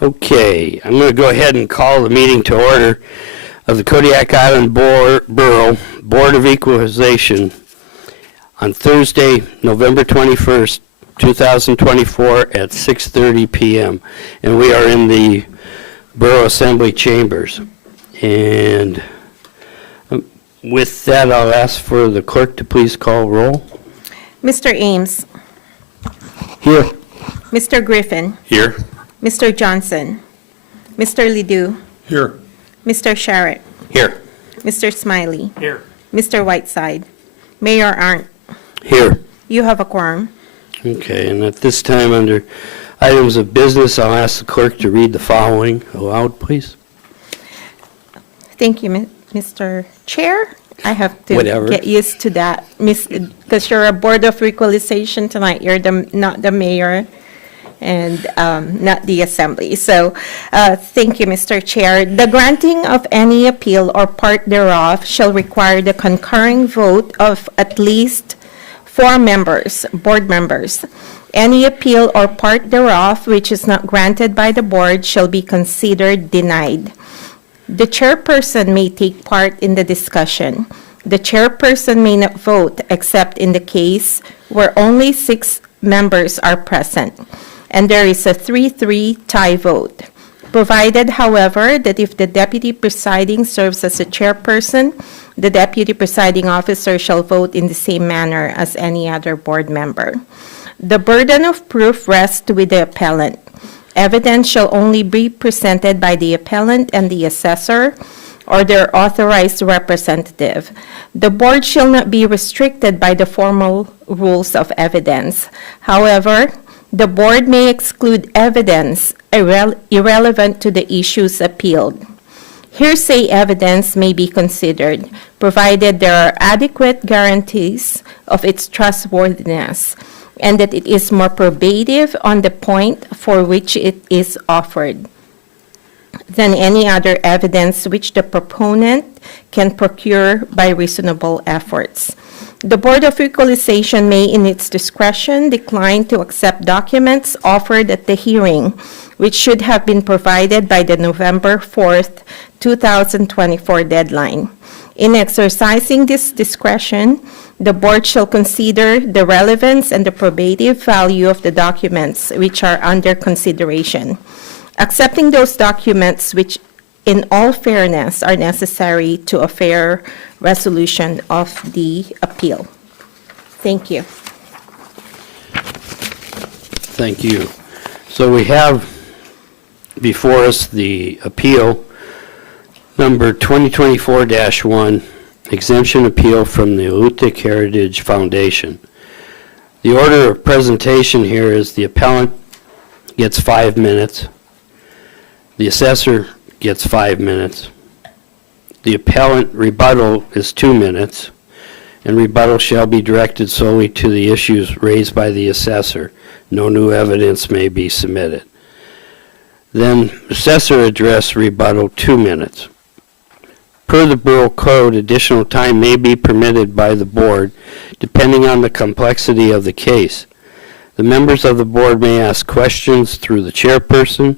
Okay, I'm going to go ahead and call the meeting to order of the Kodiak Island Borough Board of Equalization on Thursday, November 21st, 2024 at 6:30 p.m. And we are in the Borough Assembly Chambers. And with that, I'll ask for the clerk to please call roll. Mr. Ames. Here. Mr. Griffin. Here. Mr. Johnson. Mr. Ledoux. Here. Mr. Sharrett. Here. Mr. Smiley. Here. Mr. Whiteside. Mayor Arndt. Here. You have a quorum. Okay, and at this time, under items of business, I'll ask the clerk to read the following aloud, please. Thank you, Mr. Chair. I have to Whatever. get used to that, because you're a Board of Equalization tonight. You're not the mayor and not the assembly. So thank you, Mr. Chair. The granting of any appeal or part thereof shall require the concurring vote of at least 4 members, board members. Any appeal or part thereof which is not granted by the board shall be considered denied. The chairperson may take part in the discussion. The chairperson may not vote except in the case where only 6 members are present, and there is a 3-3 tie vote. Provided, however, that if the deputy presiding serves as a chairperson, the deputy presiding officer shall vote in the same manner as any other board member. The burden of proof rests with the appellant. Evidence shall only be presented by the appellant and the assessor or their authorized representative. The board shall not be restricted by the formal rules of evidence. However, the board may exclude evidence irrelevant to the issues appealed. Hearsay evidence may be considered, provided there are adequate guarantees of its trustworthiness, and that it is more probative on the point for which it is offered than any other evidence which the proponent can procure by reasonable efforts. The Board of Equalization may, in its discretion, decline to accept documents offered at the hearing, which should have been provided by the November 4th, 2024 deadline. In exercising this discretion, the board shall consider the relevance and the probative value of the documents which are under consideration, accepting those documents which, in all fairness, are necessary to a fair resolution of the appeal. Thank you. Thank you. So we have before us the appeal number 2024-1, exemption appeal from the Kodiak Heritage Foundation. The order of presentation here is the appellant gets 5 minutes, the assessor gets 5 minutes, the appellant rebuttal is 2 minutes, and rebuttal shall be directed solely to the issues raised by the assessor. No new evidence may be submitted. Then assessor address rebuttal 2 minutes. Per the Borough Code, additional time may be permitted by the board depending on the complexity of the case. The members of the board may ask questions through the chairperson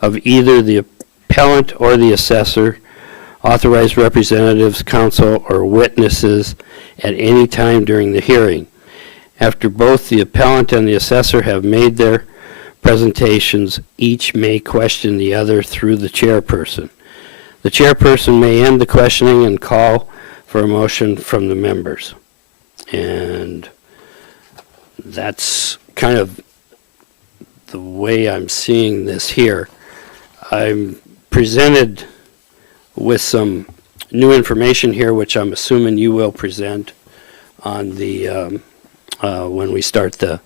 of either the appellant or the assessor, authorized representatives, counsel, or witnesses at any time during the hearing. After both the appellant and the assessor have made their presentations, each may question the other through the chairperson. The chairperson may end the questioning and call for a motion from the members. And that's kind of the way I'm seeing this here. I'm presented with some new information here, which I'm assuming you will present on the when we start the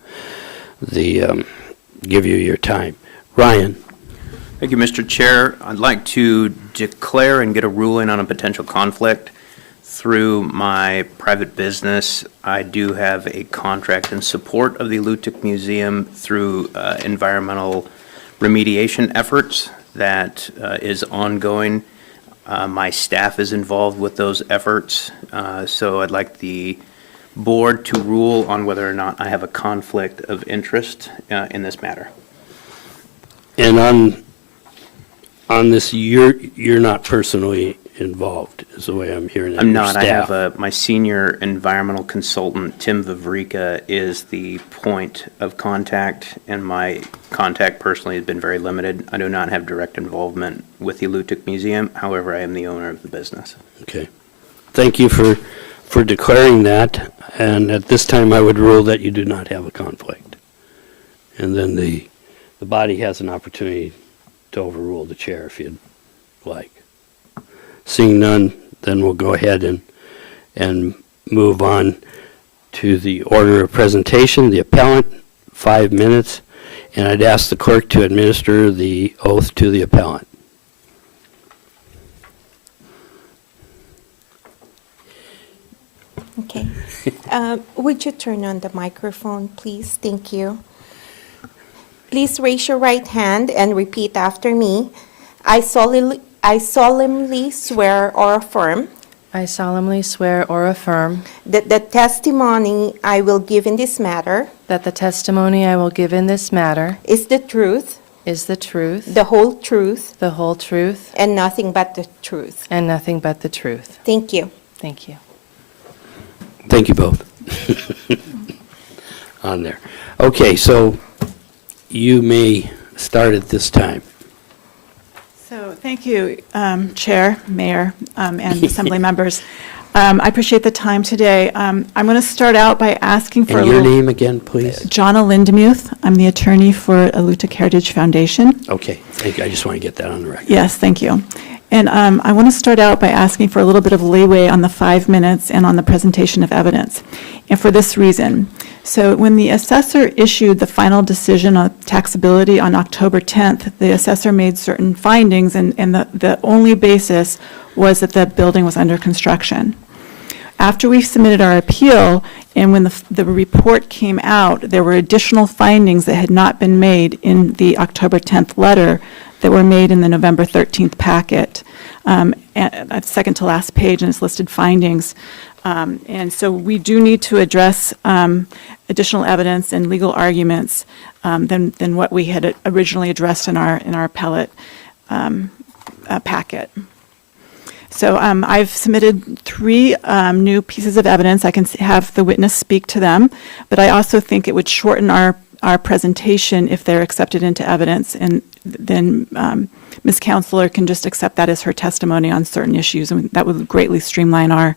give you your time. Ryan. Thank you, Mr. Chair. I'd like to declare and get a ruling on a potential conflict through my private business. I do have a contract in support of the Kodiak Museum through environmental remediation efforts that is ongoing. My staff is involved with those efforts, so I'd like the board to rule on whether or not I have a conflict of interest in this matter. And on on this, you're not personally involved, is the way I'm hearing it. I'm Your not. I have staff. my senior environmental consultant, Tim Vavrika, is the point of contact, and my contact personally has been very limited. I do not have direct involvement with the Alutiiq Museum. However, I am the owner of the business. Okay. Thank you for declaring that, and at this time, I would rule that you do not have a conflict. And then the body has an opportunity to overrule the chair if you'd like. Seeing none, then we'll go ahead and move on to the order of presentation. The appellant, 5 minutes, and I'd ask the clerk to administer the oath to the appellant. Okay. Would you turn on the microphone, please? Thank you. Please raise your right hand and repeat after me. I solemnly swear or affirm I solemnly swear or affirm that the testimony I will give in this matter that the testimony I will give in this matter is the truth, is the truth, the whole truth, the whole truth, and nothing but the truth. and nothing but the truth. Thank you. Thank you. Thank you both. On there. Okay, so you may start at this time. So, thank you, Chair, Mayor, and Assembly members. I appreciate the time today. I'm going to start out by asking for a And your little... name again, please? Jonna Lindemuth. I'm the attorney for Alutiiq Heritage Foundation. Okay, thank you. I just want to get that on the record. Yes, thank you. And I want to start out by asking for a little bit of leeway on the 5 minutes and on the presentation of evidence. And for this reason. So when the assessor issued the final decision on taxability on October 10th, the assessor made certain findings, and the only basis was that the building was under construction. After we submitted our appeal, and when the report came out, there were additional findings that had not been made in the October 10th letter that were made in the November 13th packet. At second to last page, and it's listed findings. And so we do need to address additional evidence and legal arguments than what we had originally addressed in our appellate packet. So I've submitted 3 new pieces of evidence. I can have the witness speak to them, but I also think it would shorten our presentation if they're accepted into evidence, and then Ms. Counselor can just accept that as her testimony on certain issues, and that would greatly streamline our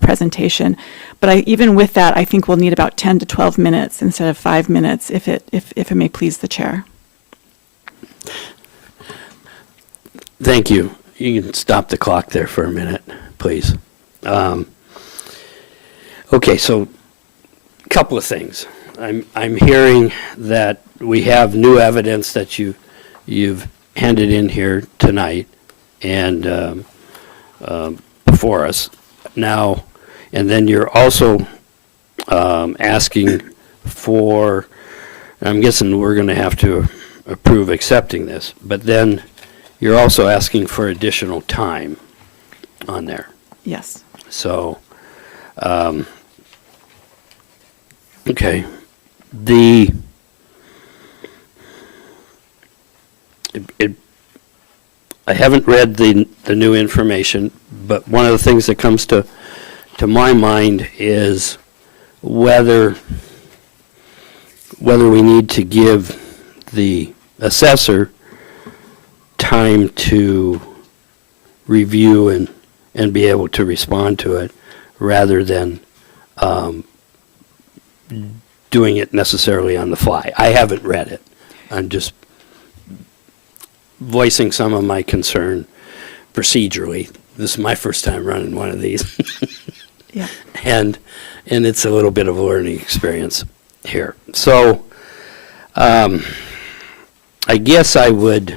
presentation. But even with that, I think we'll need about 10 to 12 minutes instead of 5 minutes, if it may please the chair. Thank you. You can stop the clock there for a minute, please. Okay, so a couple of things. I'm hearing that we have new evidence that you've handed in here tonight and before us now, and then you're also asking for, I'm guessing we're going to have to approve accepting this, but then you're also asking for additional time on there. Yes. So, okay. I haven't read the new information, but one of the things that comes to my mind is whether we need to give the assessor time to review and be able to respond to it rather than doing it necessarily on the fly. I haven't read it. I'm just voicing some of my concern procedurally. This is my first time running one of these. Yeah. And it's a little bit of a learning experience here. So I guess I would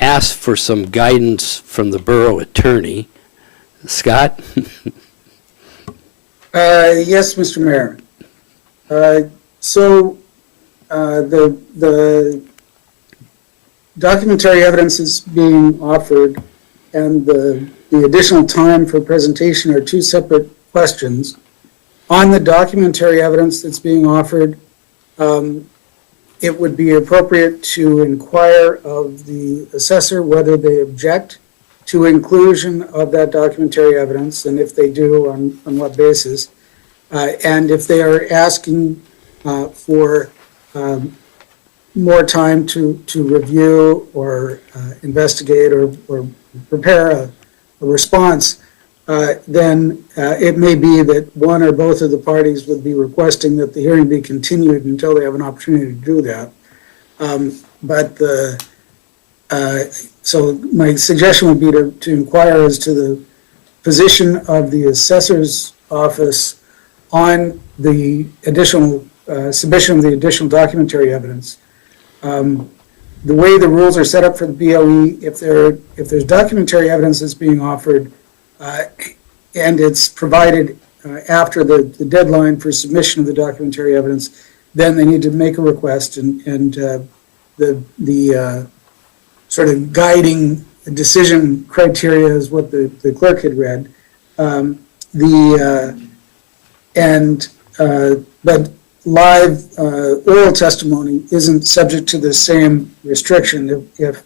ask for some guidance from the borough attorney. Scott? Yes, Mr. Mayor. So the documentary evidence is being offered, and the additional time for presentation are 2 separate questions. On the documentary evidence that's being offered, it would be appropriate to inquire of the assessor whether they object to inclusion of that documentary evidence, and if they do, on what basis. And if they are asking for more time to review or investigate or prepare a response, then it may be that one or both of the parties would be requesting that the hearing be continued until they have an opportunity to do that. So my suggestion would be to inquire as to the position of the assessor's office on the additional submission of the additional documentary evidence. The way the rules are set up for the BOE, if there's documentary evidence that's being offered and it's provided after the deadline for submission of the documentary evidence, then they need to make a request, and the sort of guiding decision criteria is what the clerk had read. But live oral testimony isn't subject to the same restriction. If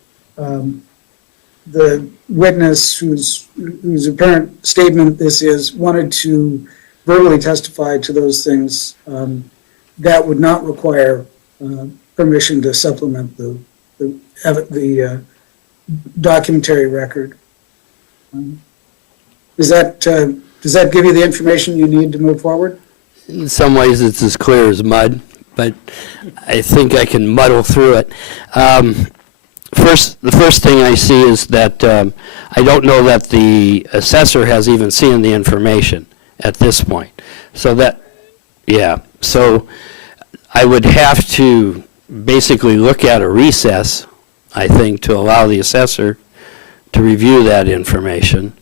the witness whose apparent statement this is wanted to verbally testify to those things, that would not require permission to supplement the documentary record. Does that give you the information you need to move forward? In some ways, it's as clear as mud, but I think I can muddle through it. The first thing I see is that I don't know that the assessor has even seen the information at this point. So I would have to basically look at a recess, I think, to allow the assessor to review that information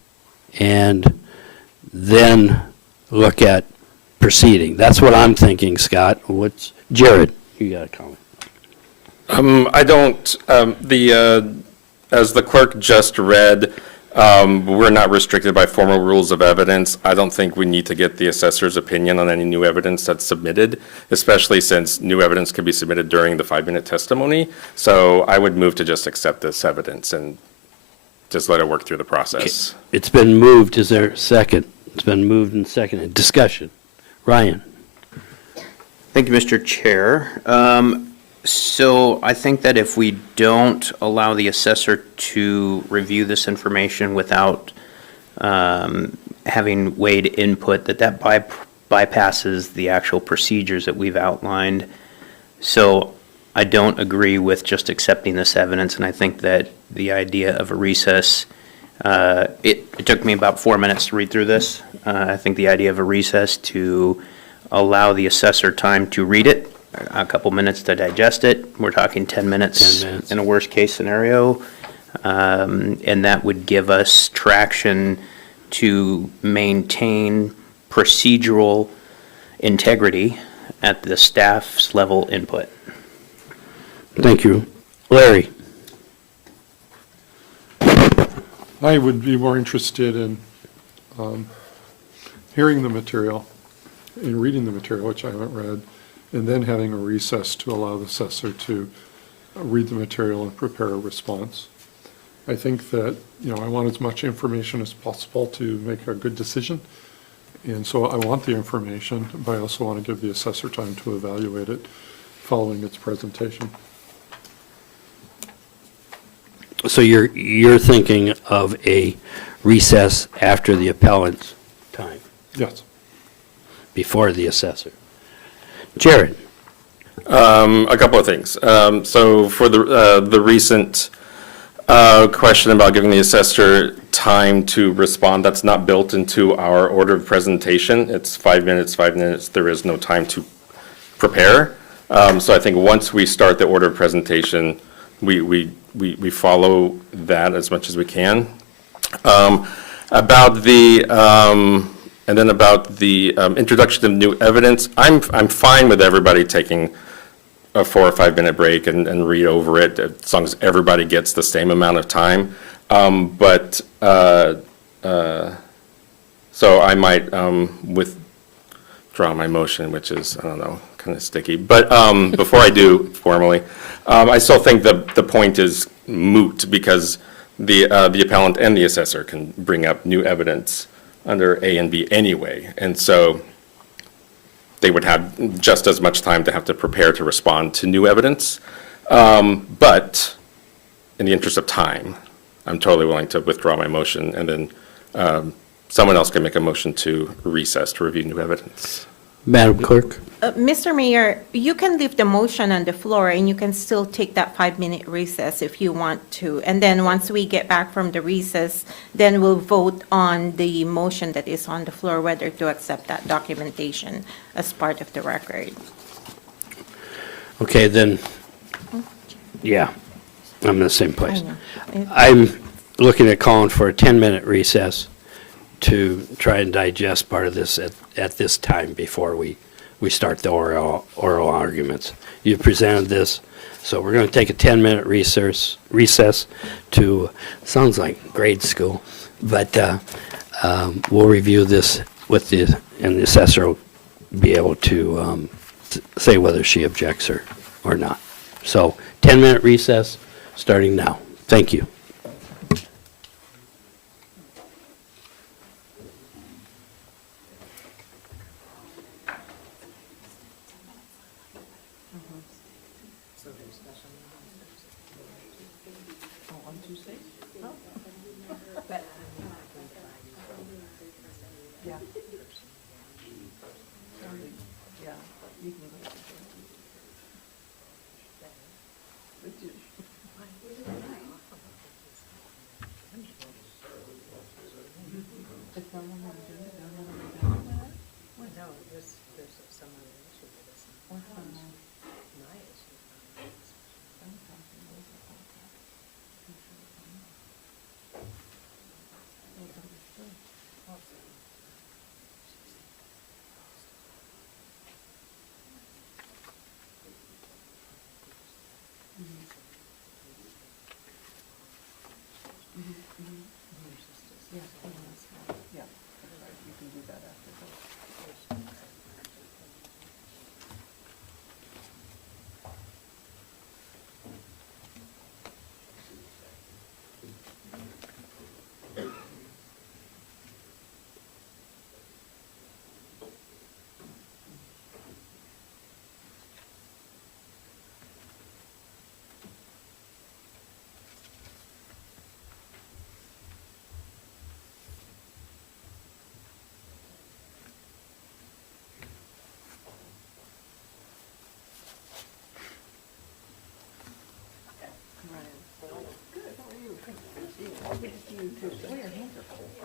and then look at proceeding. That's what I'm thinking, Scott. Jared, you got a comment? I don't, as the clerk just read, we're not restricted by formal rules of evidence. I don't think we need to get the assessor's opinion on any new evidence that's submitted, especially since new evidence can be submitted during the 5-minute testimony. So I would move to just accept this evidence and just let it work through the process. It's been moved. Is there a second? It's been moved and seconded. Discussion. Ryan. Thank you, Mr. Chair. So I think that if we don't allow the assessor to review this information without having Wade input, that bypasses the actual procedures that we've outlined. So I don't agree with just accepting this evidence, and I think that the idea of a recess, it took me about 4 minutes to read through this. I think the idea of a recess to allow the assessor time to read it, a couple minutes to digest it. We're talking 10 minutes, 10 minutes. In a worst case scenario. And that would give us traction to maintain procedural integrity at the staff's level input. Thank you. Larry. I would be more interested in hearing the material, in reading the material, which I haven't read, and then having a recess to allow the assessor to read the material and prepare a response. I think that, I want as much information as possible to make a good decision. And so I want the information, but I also want to give the assessor time to evaluate it following its presentation. So you're thinking of a recess after the appellant's time, Yes. before the assessor. Jared. A couple of things. So for the recent question about giving the assessor time to respond, that's not built into our order of presentation. It's 5 minutes, 5 minutes. There is no time to prepare. So I think once we start the order of presentation, we follow that as much as we can. About the introduction of new evidence, I'm fine with everybody taking a 4 or 5 minute break and read over it, as long as everybody gets the same amount of time. So I might withdraw my motion, which is, I don't know, kind of sticky. But before I do formally, I still think the point is moot because the appellant and the assessor can bring up new evidence under A and B anyway. And so they would have just as much time to have to prepare to respond to new evidence. But in the interest of time, I'm totally willing to withdraw my motion, and then someone else can make a motion to recess to review new evidence. Madam Clerk? Mr. Mayor, you can leave the motion on the floor, and you can still take that 5-minute recess if you want to. And then once we get back from the recess, then we'll vote on the motion that is on the floor, whether to accept that documentation as part of the record. Okay, then, yeah, I'm in the same place. I know. I'm looking at calling for a 10-minute recess to try and digest part of this at this time before we start the oral arguments. You've presented this, so we're going to take a 10-minute recess to, sounds like grade school, but we'll review this with and the assessor will be able to say whether she objects or not. So 10-minute recess starting now. Thank you.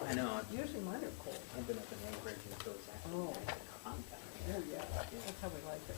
I know. Usually mine are cold. I've been up in Anchorage and so it's actually contact. Oh, yeah. That's how we like it.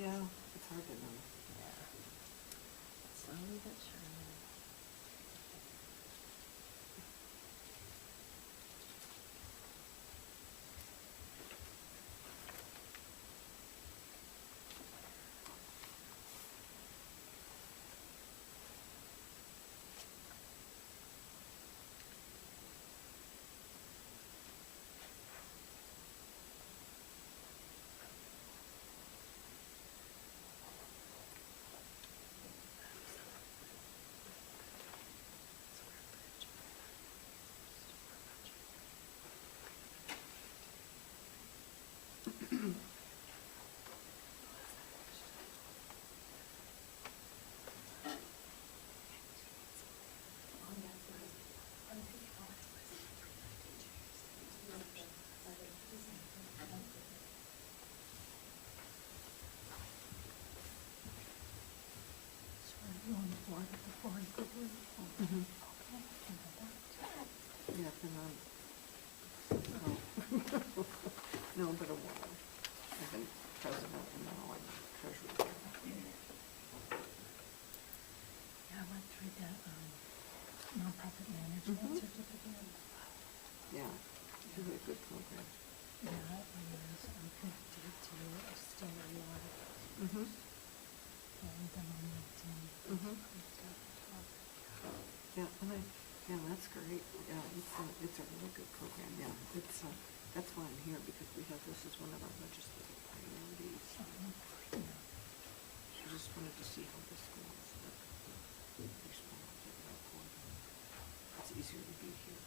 Yeah, that's great. Yeah, it's a really good program. Yeah, that's why I'm here, because we have this as one of our legislative priorities. I just wanted to see how this goes. It's easier to be here.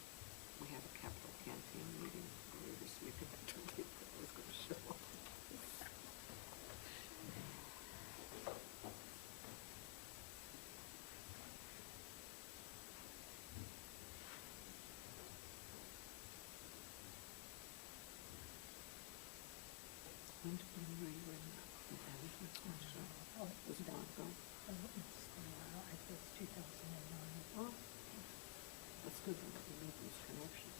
We have a capital campaign meeting earlier this week, and I told you that I was going to show up. When are you ready? Management question. Was it on go? Oh, that's good that we make these connections.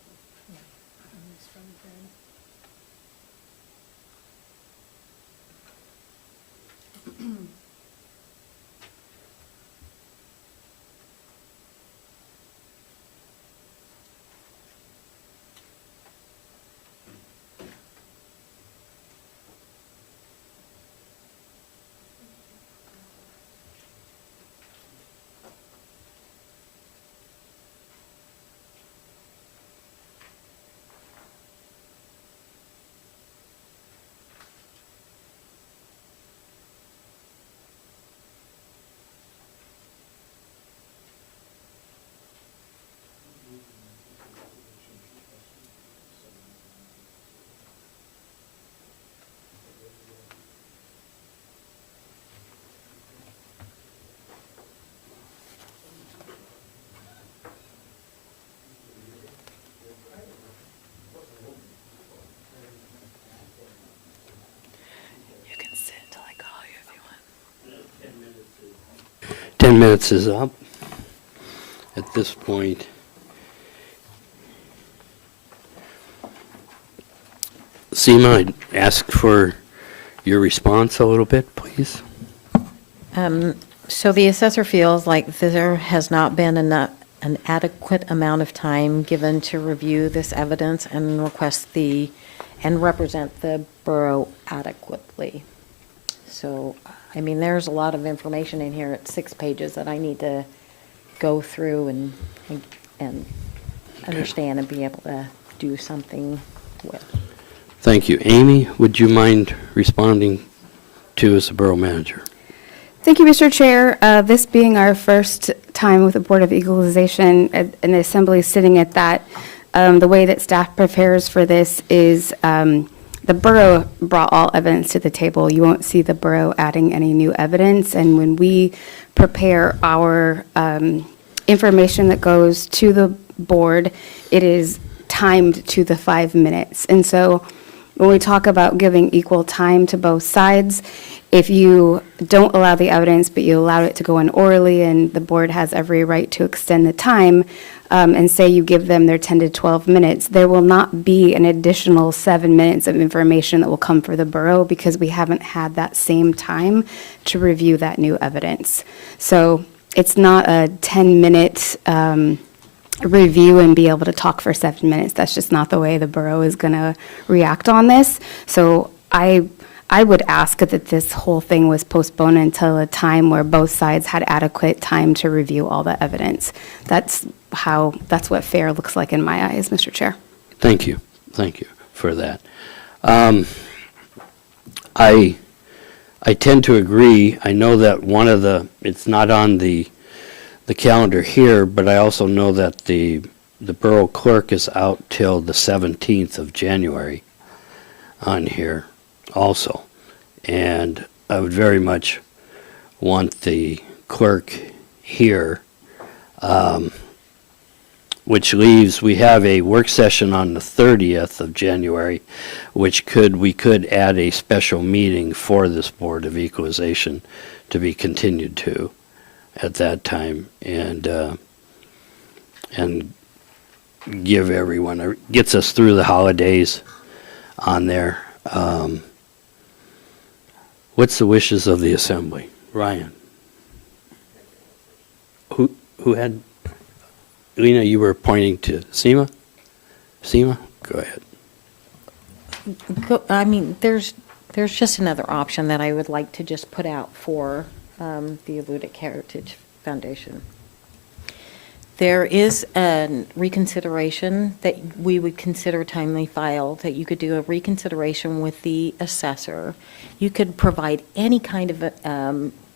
You can sit until I call you if you want. 10 minutes is up at this point. Seema, I'd ask for your response a little bit, please. So the assessor feels like there has not been an adequate amount of time given to review this evidence and represent the borough adequately. So, I mean, there's a lot of information in here. It's 6 pages that I need to go through and understand and be able to do something with. Thank you. Amy, would you mind responding to as the borough manager? Thank you, Mr. Chair. This being our first time with the Board of Equalization and the Assembly sitting at that, the way that staff prepares for this is the borough brought all evidence to the table. You won't see the borough adding any new evidence. And when we prepare our information that goes to the board, it is timed to the 5 minutes. And so when we talk about giving equal time to both sides, if you don't allow the evidence, but you allow it to go in orally, and the board has every right to extend the time, and say you give them their 10 to 12 minutes, there will not be an additional 7 minutes of information that will come for the borough because we haven't had that same time to review that new evidence. So it's not a 10-minute review and be able to talk for 7 minutes. That's just not the way the borough is going to react on this. So I would ask that this whole thing was postponed until a time where both sides had adequate time to review all the evidence. That's what fair looks like in my eyes, Mr. Chair. Thank you for that. I tend to agree. I know that it's not on the calendar here, but I also know that the borough clerk is out till the 17th of January on here also. And I would very much want the clerk here, which leaves, we have a work session on the 30th of January, which we could add a special meeting for this Board of Equalization to be continued to at that time, and give everyone, gets us through the holidays on there. What's the wishes of the assembly? Ryan? Who had, Lena, you were pointing to Seema? Seema, go ahead. I mean, there's just another option that I would like to just put out for the Alludic Heritage Foundation. There is a reconsideration that we would consider timely filed, that you could do a reconsideration with the assessor. You could provide any kind of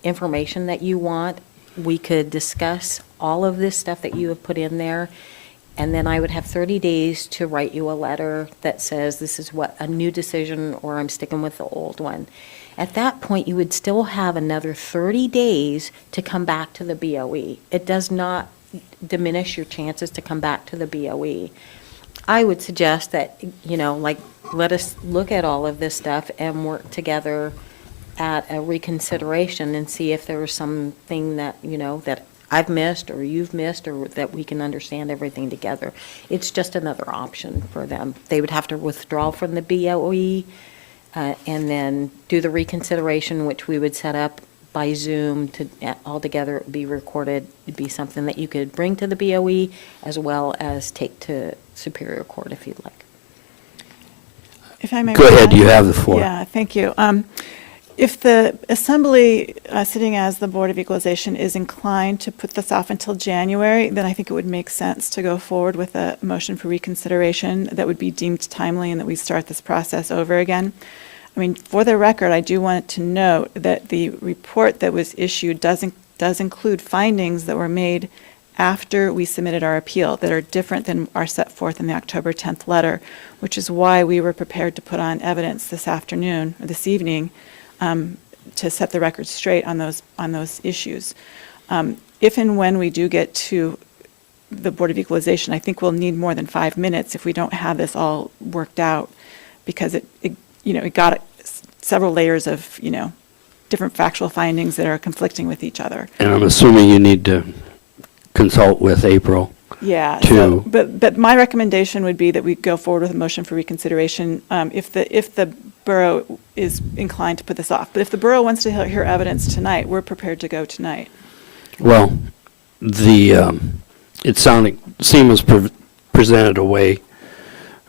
information that you want. We could discuss all of this stuff that you have put in there, and then I would have 30 days to write you a letter that says this is what a new decision, or I'm sticking with the old one. At that point, you would still have another 30 days to come back to the BOE. It does not diminish your chances to come back to the BOE. I would suggest that, let us look at all of this stuff and work together at a reconsideration and see if there was something that, that I've missed or you've missed, or that we can understand everything together. It's just another option for them. They would have to withdraw from the BOE and then do the reconsideration, which we would set up by Zoom to altogether be recorded. It'd be something that you could bring to the BOE as well as take to Superior Court if you'd like. If I may. Go ahead, you have the floor. Yeah, thank you. If the Assembly, sitting as the Board of Equalization, is inclined to put this off until January, then I think it would make sense to go forward with a motion for reconsideration that would be deemed timely and that we start this process over again. I mean, for the record, I do want to note that the report that was issued does include findings that were made after we submitted our appeal that are different than are set forth in the October 10th letter, which is why we were prepared to put on evidence this afternoon, or this evening, to set the record straight on those issues. If and when we do get to the Board of Equalization, I think we'll need more than 5 minutes if we don't have this all worked out, because it got several layers of, different factual findings that are conflicting with each other. And I'm assuming you need to consult with April. Yeah, to- but my recommendation would be that we go forward with a motion for reconsideration if the borough is inclined to put this off. But if the borough wants to hear evidence tonight, we're prepared to go tonight. Well, it sounded, Seema's presented a way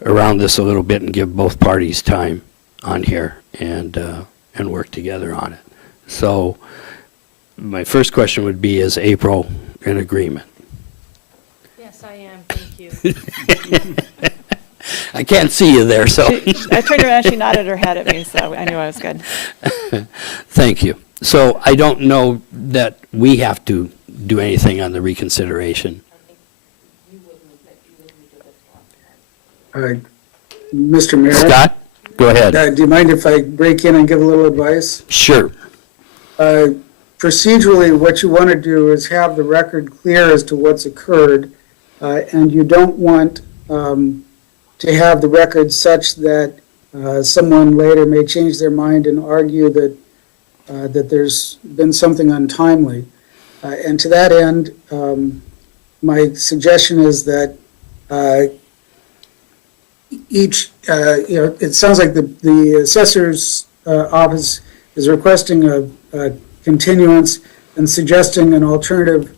around this a little bit and give both parties time on here and work together on it. So my first question would be, is April in agreement? Yes, I am, thank you. I can't see you there, so. I turned around, she nodded her head at me, so I knew I was good. Thank you. So I don't know that we have to do anything on the reconsideration. Mr. Mayor? Scott, go ahead. Do you mind if I break in and give a little advice? Sure. Procedurally, what you want to do is have the record clear as to what's occurred, and you don't want to have the record such that someone later may change their mind and argue that there's been something untimely. And to that end, my suggestion is that it sounds like the assessor's office is requesting a continuance and suggesting an alternative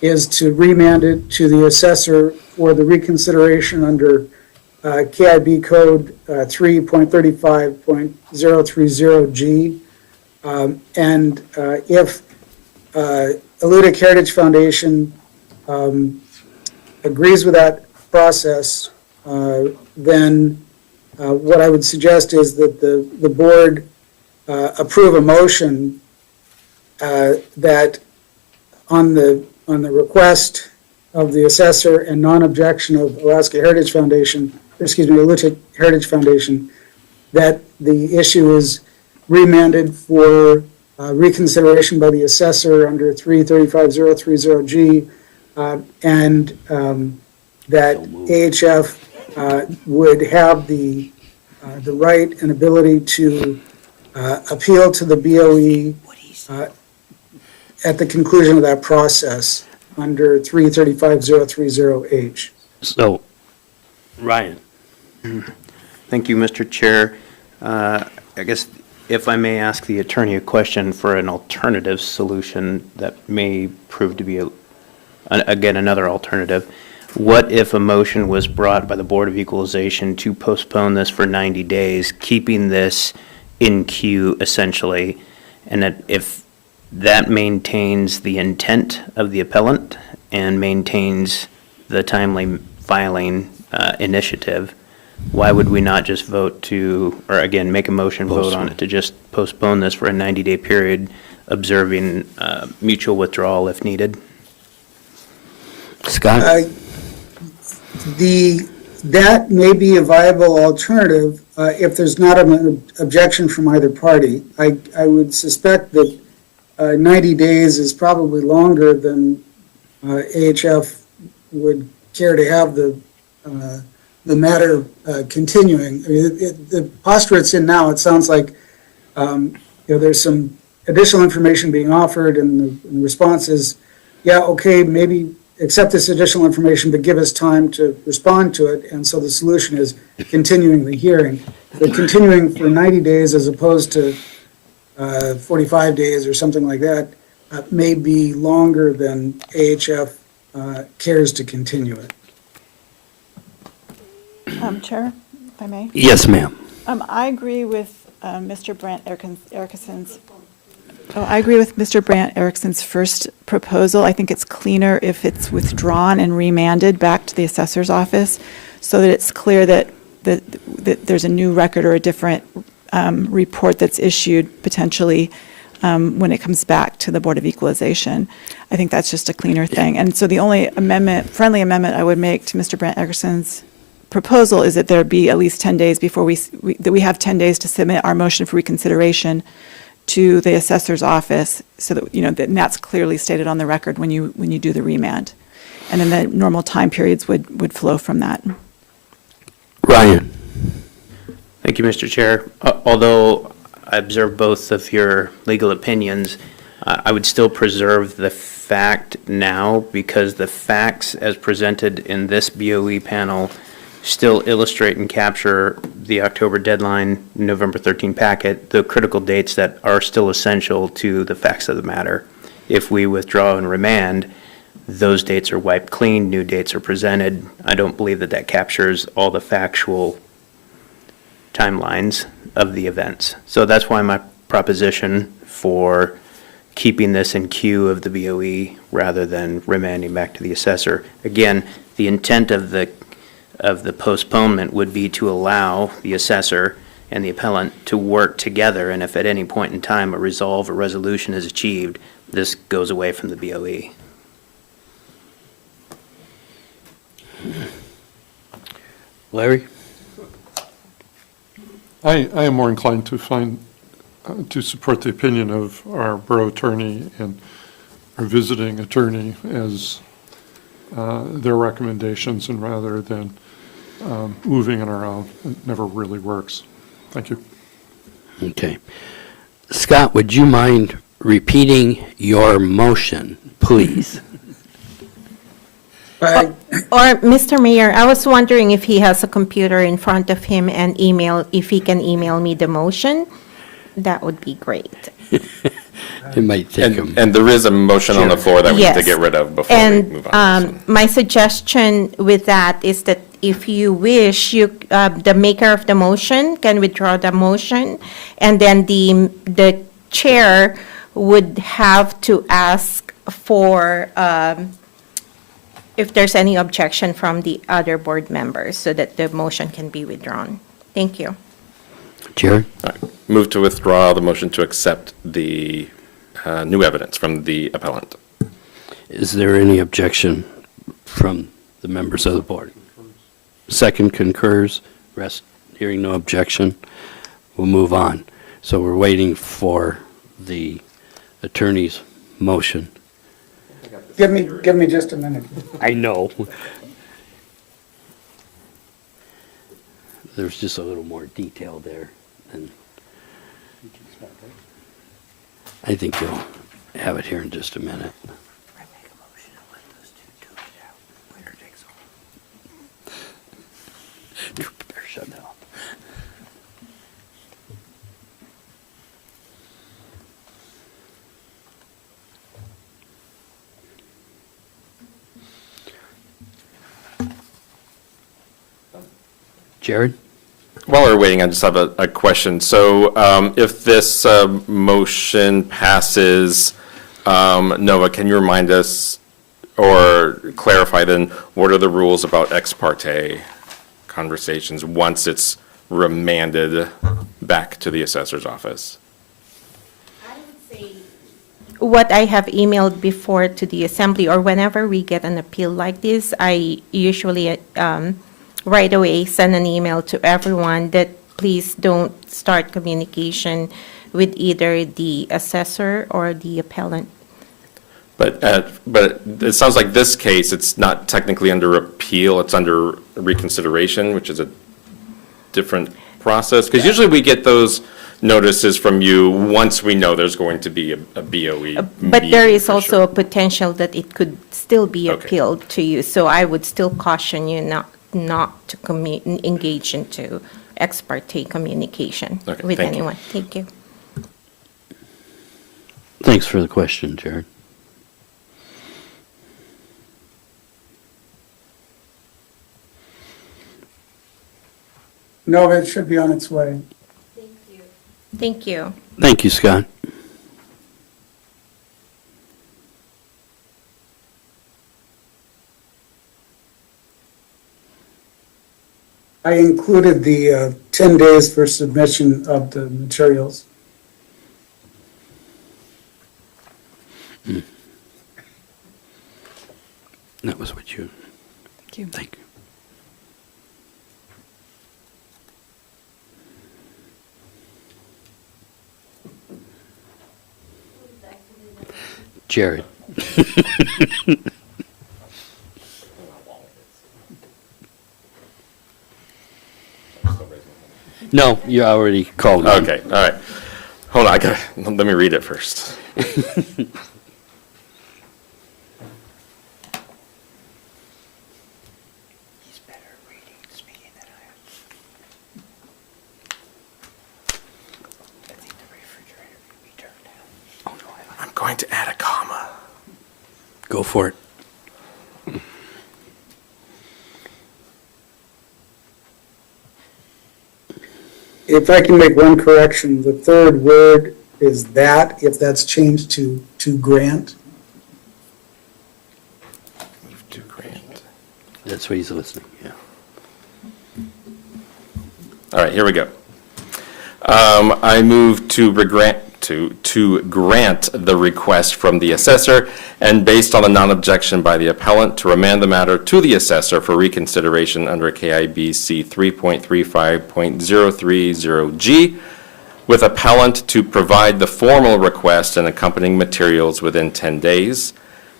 is to remand it to the assessor for the reconsideration under KIB Code 3.35.030G. And if Eludic Heritage Foundation agrees with that process, then what I would suggest is that the board approve a motion that on the request of the assessor and non-objection of Eludic Heritage Foundation, that the issue is remanded for reconsideration by the assessor under 335.030G, and that AHF would have the right and ability to appeal to the BOE at the conclusion of that process under 335.030H. So, Ryan. Thank you, Mr. Chair. I guess if I may ask the attorney a question for an alternative solution that may prove to be, again, another alternative. What if a motion was brought by the Board of Equalization to postpone this for 90 days, keeping this in queue essentially, and that if that maintains the intent of the appellant and maintains the timely filing initiative, why would we not just vote to, or again, make a motion, vote on it to just postpone this for a 90-day period, observing mutual withdrawal if needed? Scott? That may be a viable alternative if there's not an objection from either party. I would suspect that 90 days is probably longer than AHF would care to have the matter continuing. I mean, the posture it's in now, it sounds like there's some additional information being offered, and the response is, yeah, okay, maybe accept this additional information, but give us time to respond to it. And so the solution is continuing the hearing. But continuing for 90 days as opposed to 45 days or something like that may be longer than AHF cares to continue it. Chair, if I may? Yes, ma'am. I agree with Mr. Brandt Erickson's. I agree with Mr. Brandt Erickson's first proposal. I think it's cleaner if it's withdrawn and remanded back to the assessor's office, so that it's clear that there's a new record or a different report that's issued potentially when it comes back to the Board of Equalization. I think that's just a cleaner thing. And so the only friendly amendment I would make to Mr. Brandt Erickson's proposal is that there be at least 10 days before that we have 10 days to submit our motion for reconsideration to the assessor's office, so that, and that's clearly stated on the record when you do the remand. And then the normal time periods would flow from that. Ryan? Thank you, Mr. Chair. Although I observe both of your legal opinions, I would still preserve the fact now, because the facts as presented in this BOE panel still illustrate and capture the October deadline, November 13 packet, the critical dates that are still essential to the facts of the matter. If we withdraw and remand, those dates are wiped clean, new dates are presented. I don't believe that that captures all the factual timelines of the events. So that's why my proposition for keeping this in queue of the BOE rather than remanding back to the assessor. Again, the intent of the postponement would be to allow the assessor and the appellant to work together, and if at any point in time a resolution is achieved, this goes away from the BOE. Larry? I am more inclined to to support the opinion of our borough attorney and our visiting attorney as their recommendations, and rather than moving on our own. It never really works. Thank you. Okay. Scott, would you mind repeating your motion, please? Or, Mr. Mayor, I was wondering if he has a computer in front of him and if he can email me the motion, that would be great. It might take him. And there is a motion on the floor that we need to Yes. get rid of before we move on. And my suggestion with that is that if you wish, the maker of the motion can withdraw the motion, and then the chair would have to ask for, if there's any objection from the other board members, so that the motion can be withdrawn. Thank you. Jared? All right. Move to withdraw the motion to accept the new evidence from the appellant. Is there any objection from the members of the board? Second concurs, rest, hearing no objection, we'll move on. So we're waiting for the attorney's motion. Give me just a minute. I know. There's just a little more detail there, and I think you'll have it here in just a minute. You better shut that off. Jared? While we're waiting, I just have a question. So if this motion passes, Nova, can you remind us or clarify then, what are the rules about ex parte conversations once it's remanded back to the assessor's office? What I have emailed before to the assembly, or whenever we get an appeal like this, I usually right away send an email to everyone that please don't start communication with either the assessor or the appellant. But it sounds like this case, it's not technically under appeal, it's under reconsideration, which is a different process. Because usually we get those notices from you once we know there's going to be a BOE But there meeting is for also sure. a potential that it could still be Okay. appealed to you. So I would still caution you not to engage into ex parte communication Okay, with thank you. anyone. Thank you. Thanks for the question, Jared. No, it should be on its way. Thank you. Thank you, Scott. I included the 10 days for submission of the materials. That was what you, Thank you. thank you. Jared. No, you already called me. Okay, all right. Hold on, let me read it first. He's better reading, speaking than I am. I think the refrigerator can be turned down. Oh, no, I'm going to add a comma. Go for it. If I can make one correction, the third word is that, if that's changed to grant. Move to grant. That's what he's listening, yeah. All right, here we go. I move to grant the request from the assessor, and based on a non-objection by the appellant, to remand the matter to the assessor for reconsideration under KIBC 3.35.030G, with appellant to provide the formal request and accompanying materials within 10 days,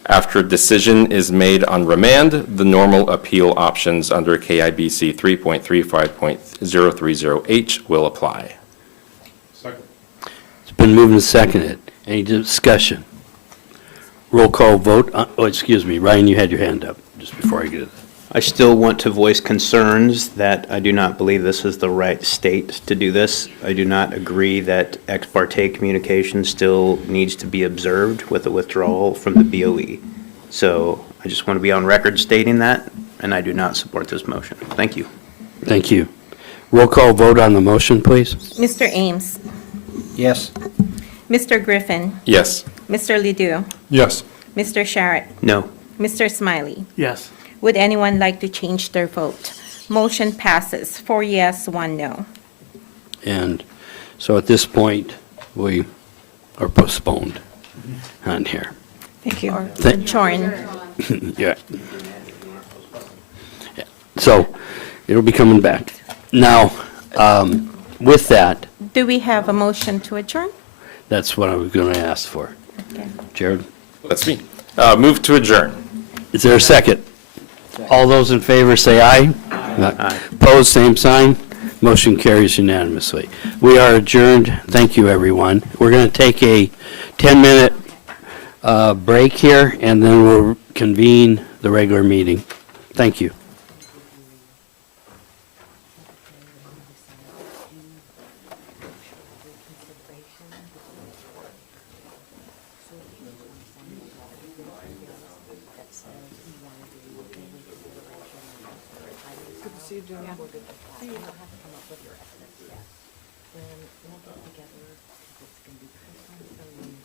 After a decision is made on remand, the normal appeal options under KIBC 3.35.030H will apply. Second. It's been moved and seconded. Any discussion? Roll call vote. Oh, excuse me, Ryan, you had your hand up just before I get it. I still want to voice concerns that I do not believe this is the right state to do this. I do not agree that ex parte communication still needs to be observed with a withdrawal from the BOE. So I just want to be on record stating that, and I do not support this motion. Thank you. Thank you. Roll call vote on the motion, please. Mr. Ames, Yes. Mr. Griffin, Yes. Mr. Ledoux, Yes. Mr. Sharrett, No. Mr. Smiley. Yes. Would anyone like to change their vote? Motion passes, 4 yes, 1 no. And so at this point, we are postponed on here. Thank you. Or Thank- adjourn. Yeah. So it'll be coming back. Now, with that, Do we have a motion to adjourn? that's what I was going to ask for. Okay. Jared, That's me. Move to adjourn. is there a second? All those in favor say aye. Aye. Opposed, same sign. Motion carries unanimously. We are adjourned. Thank you, everyone. We're going to take a 10-minute break here, and then we'll convene the regular meeting. Thank you. We'll get together. It's going to be